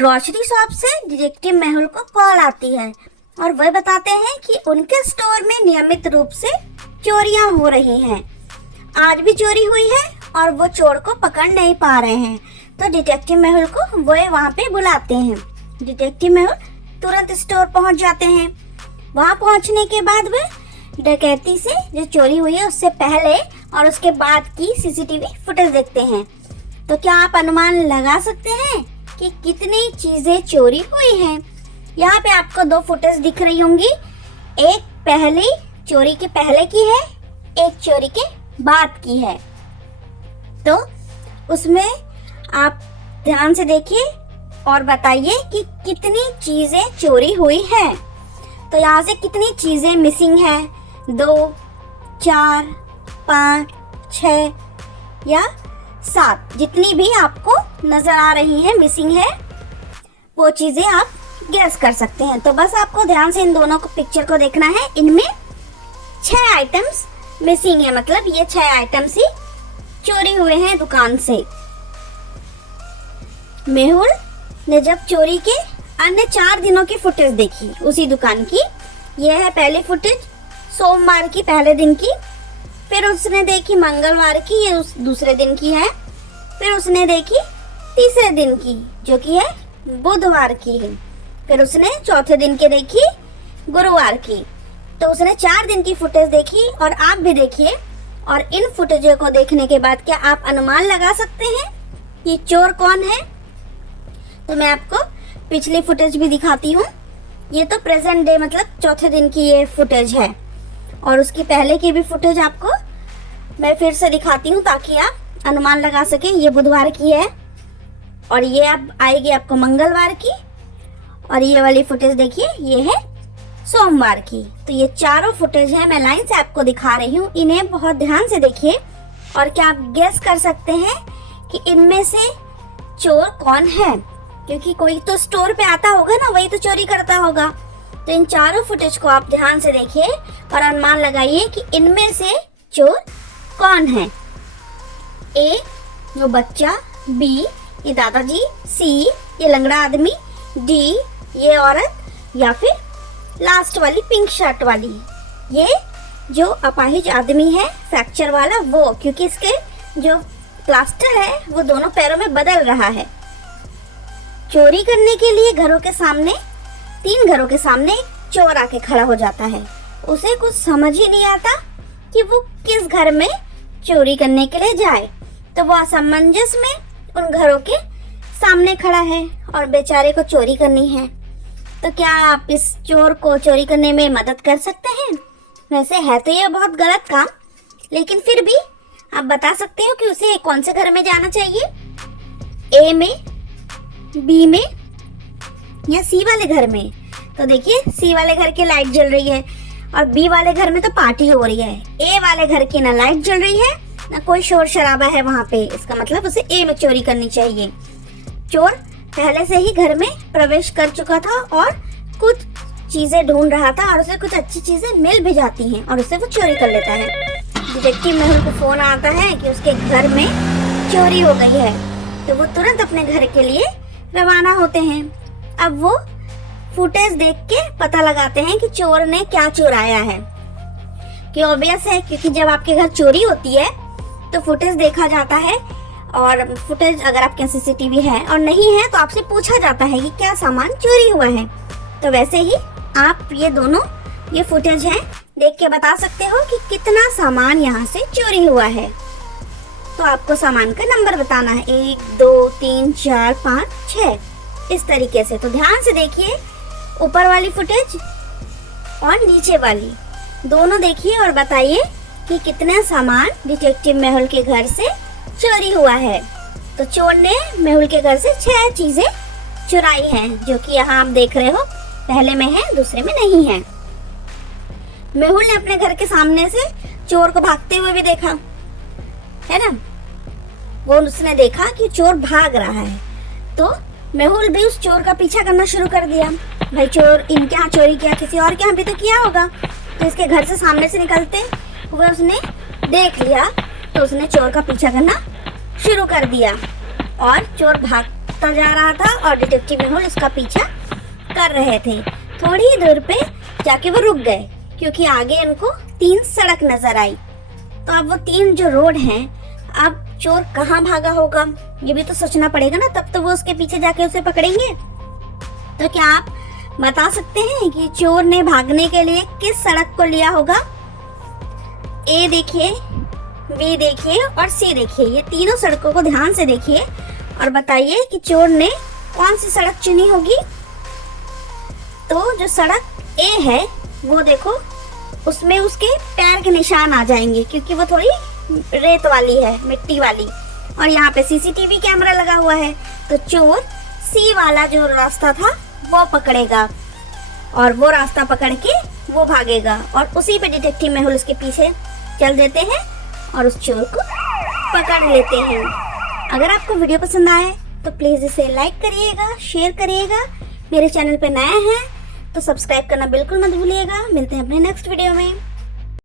Grocery shop से detective Mehul को call आती है और वह बताते हैं कि उनके स्टोर में नियमित रूप से चोरियां हो रही हैं। आज भी चोरी हुई है और वो चोर को पकड़ नहीं पा रहे हैं। तो डिटेक्टिव मेहुल को वो वहाँ पे बुलाते हैं। डिटेक्टिव मेहुल तुरंत स्टोर पहुँच जाते हैं। वहाँ पहुँचने के बाद वे डकैती से जो चोरी हुई है उससे पहले और उसके बाद की सीसीटीवी फुटेज देखते हैं। तो क्या आप अनुमान लगा सकते हैं कि कितनी चीजें चोरी हुई हैं? यहाँ पे आपको दो फुटेज दिख रही होंगी। एक पहले चोरी के पहले की है, एक चोरी के बाद की है। तो उसमें आप ध्यान से देखिए और बताइए कि कितनी चीजें चोरी हुई हैं। तो यहाँ से कितनी चीजें मिसिंग है? 2, 4, 5, 6 या 7, जितनी भी आपको नजर आ रही है मिसिंग है, वो चीजें आप गैस कर सकते हैं। तो बस आपको ध्यान से इन दोनों को पिक्चर को देखना है। इनमें 6 आइटम्स मिसिंग है, मतलब ये 6 आइटम्स ही चोरी हुए हैं दुकान से। मेहुल ने जब चोरी के अन्य 4 दिनों की फुटेज देखी उसी दुकान की, यह है पहली फुटेज सोमवार की पहले दिन की। फिर उसने देखी मंगलवार की, ये उस दूसरे दिन की है। फिर उसने देखी तीसरे दिन की जो कि है बुधवार की है। फिर उसने चौथे दिन की देखी गुरुवार की। तो उसने 4 दिन की फुटेज देखी और आप भी देखिए। और इन फुटेजों को देखने के बाद क्या आप अनुमान लगा सकते हैं कि चोर कौन है? तो मैं आपको पिछली फुटेज भी दिखाती हूँ। ये तो प्रेजेंट डे मतलब चौथे दिन की ये फुटेज है और उसकी पहले की भी फुटेज आपको मैं फिर से दिखाती हूँ ताकि आप अनुमान लगा सकें। ये बुधवार की है और ये अब आएगी आपको मंगलवार की। और ये वाली फुटेज देखिए, ये है सोमवार की। तो ये चारों फुटेज है, मैं लाइन से आपको दिखा रही हूँ। इन्हें बहुत ध्यान से देखिए और क्या आप गेस कर सकते हैं कि इनमें से चोर कौन है? क्योंकि कोई तो स्टोर पे आता होगा ना, वही तो चोरी करता होगा। तो इन चारों फुटेज को आप ध्यान से देखिए और अनुमान लगाइए कि इनमें से चोर कौन है। ए वो बच्चा, बी ये दादाजी, सी ये लंगड़ा आदमी, डी ये औरत, या फिर लास्ट वाली पिंक शर्ट वाली ये जो अपाहिज आदमी है फ्रैक्चर वाला वो, क्योंकि इसके जो प्लास्टर है वो दोनों पैरों में बदल रहा है। चोरी करने के लिए घरों के सामने 3 घरों के सामने एक चोर आके खड़ा हो जाता है। उसे कुछ समझ ही नहीं आता कि वो किस घर में चोरी करने के लिए जाए। तो वो असमंजस में उन घरों के सामने खड़ा है और बेचारे को चोरी करनी है। तो क्या आप इस चोर को चोरी करने में मदद कर सकते हैं? वैसे है तो ये बहुत गलत काम, लेकिन फिर भी आप बता सकते हो कि उसे कौन से घर में जाना चाहिए, ए में, बी में या सी वाले घर में। तो देखिए सी वाले घर की लाइट जल रही है और बी वाले घर में तो पार्टी हो रही है। ए वाले घर की ना लाइट जल रही है ना कोई शोर शराबा है वहाँ पे। इसका मतलब उसे ए में चोरी करनी चाहिए। चोर पहले से ही घर में प्रवेश कर चुका था और कुछ चीजें ढूंढ रहा था और उसे कुछ अच्छी चीजें मिल भी जाती हैं और उसे वो चोरी कर लेता है। डिटेक्टिव मेहुल को फोन आता है कि उसके घर में चोरी हो गई है। तो वो तुरंत अपने घर के लिए रवाना होते हैं। अब वो फुटेज देख के पता लगाते हैं कि चोर ने क्या चुराया है। कि ऑब्वियस है, क्योंकि जब आपके घर चोरी होती है तो फुटेज देखा जाता है और फुटेज अगर आपके सीसीटीवी है और नहीं है तो आपसे पूछा जाता है कि क्या सामान चोरी हुआ है। तो वैसे ही आप ये दोनों ये फुटेज हैं देख के बता सकते हो कि कितना सामान यहाँ से चोरी हुआ है। तो आपको सामान का नंबर बताना है, 1, 2, 3, 4, 5, 6 इस तरीके से। तो ध्यान से देखिए, ऊपर वाली फुटेज और नीचे वाली दोनों देखिए और बताइए कि कितना सामान डिटेक्टिव मेहुल के घर से चोरी हुआ है। तो चोर ने मेहुल के घर से 6 चीजें चुराई हैं, जो कि यहाँ आप देख रहे हो, पहले में है दूसरे में नहीं है। मेहुल ने अपने घर के सामने से चोर को भागते हुए भी देखा है ना। वो उसने देखा कि चोर भाग रहा है तो मेहुल भी उस चोर का पीछा करना शुरू कर दिया। भाई चोर इनके यहाँ चोरी किया, किसी और के यहाँ भी तो किया होगा। तो इसके घर से सामने से निकलते हुए उसने देख लिया तो उसने चोर का पीछा करना शुरू कर दिया और चोर भाग रास्ता जा रहा था और डिटेक्टिव मेहुल उसका पीछा कर रहे थे। थोड़ी ही दूर पे जाके वो रुक गए क्योंकि आगे उनको 3 सड़क नजर आई। तो अब वो 3 जो रोड हैं, अब चोर कहाँ भागा होगा ये भी तो सोचना पड़ेगा ना, तब तो वो उसके पीछे जाके उसे पकड़ेंगे। तो क्या आप बता सकते हैं कि चोर ने भागने के लिए किस सड़क को लिया होगा? ए देखिए, बी देखिए और सी देखिए। ये तीनों सड़कों को ध्यान से देखिए और बताइए कि चोर ने कौन सी सड़क चुनी होगी। तो जो सड़क ए है वो देखो, उसमें उसके पैर के निशान आ जाएंगे क्योंकि वो थोड़ी रेत वाली है, मिट्टी वाली, और यहाँ पे सीसीटीवी कैमरा लगा हुआ है। तो चोर सी वाला जो रास्ता था वो पकड़ेगा और वो रास्ता पकड़ के वो भागेगा और उसी पे डिटेक्टिव मेहुल उसके पीछे चल देते हैं और उस चोर को पकड़ लेते हैं। अगर आपको वीडियो पसंद आए तो प्लीज़ इसे लाइक करिएगा, शेयर करिएगा। मेरे चैनल पे नए हैं तो सब्सक्राइब करना बिल्कुल मत भूलिएगा। मिलते हैं अपने नेक्स्ट वीडियो में।